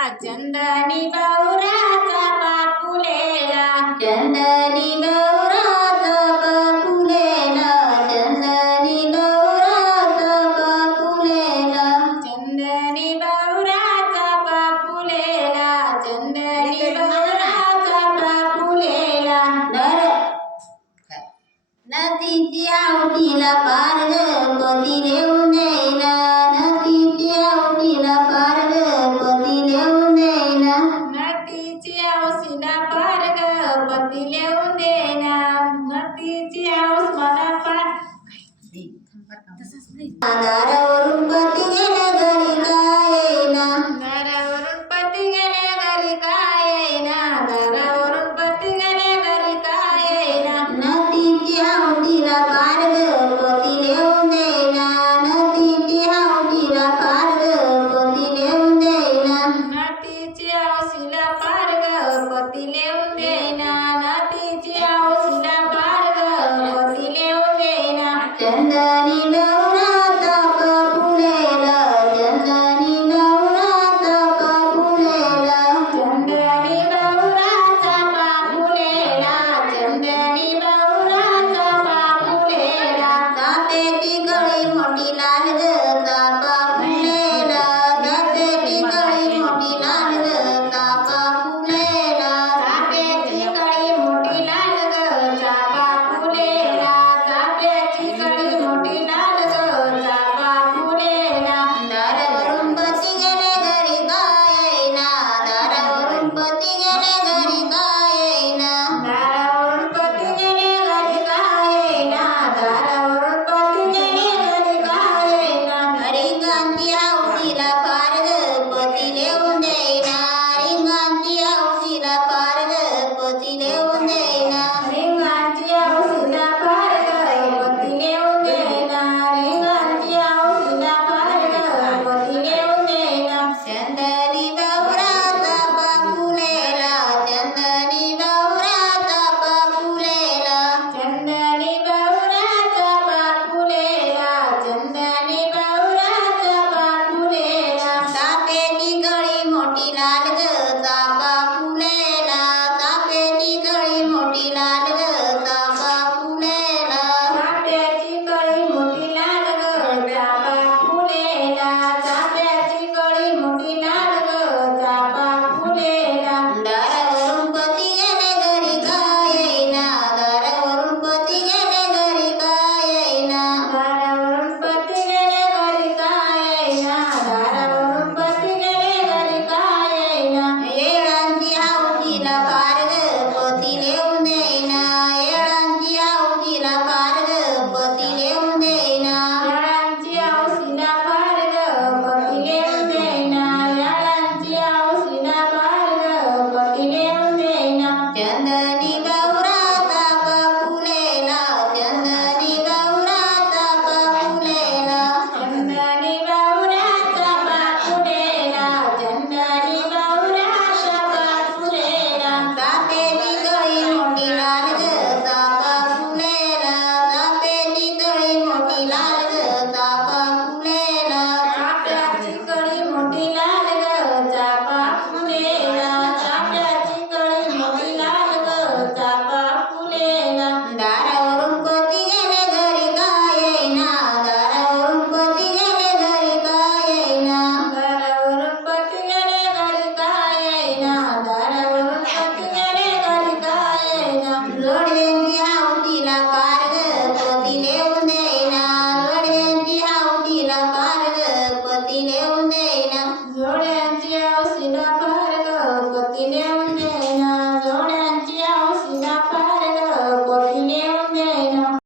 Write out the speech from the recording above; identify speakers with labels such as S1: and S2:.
S1: चंदनी गौराचा बापुलेला चंदनी गौराचं बापुलेलं चंदनी गौराचं बापुलेलं चंदनी गौराचा बापुलेला चंदनी गौराचा बापुलेला
S2: नर नदीची आवडीला पार पती दारावरून पती गेल्या घरी काय येईना दारावरून घरी काय येईना दारावरून पती गेले घरी काय येईना नदीची आवडीला पार पार पती नेऊन देईना
S1: नातीची औसीला पार ग पती
S2: Nani Nani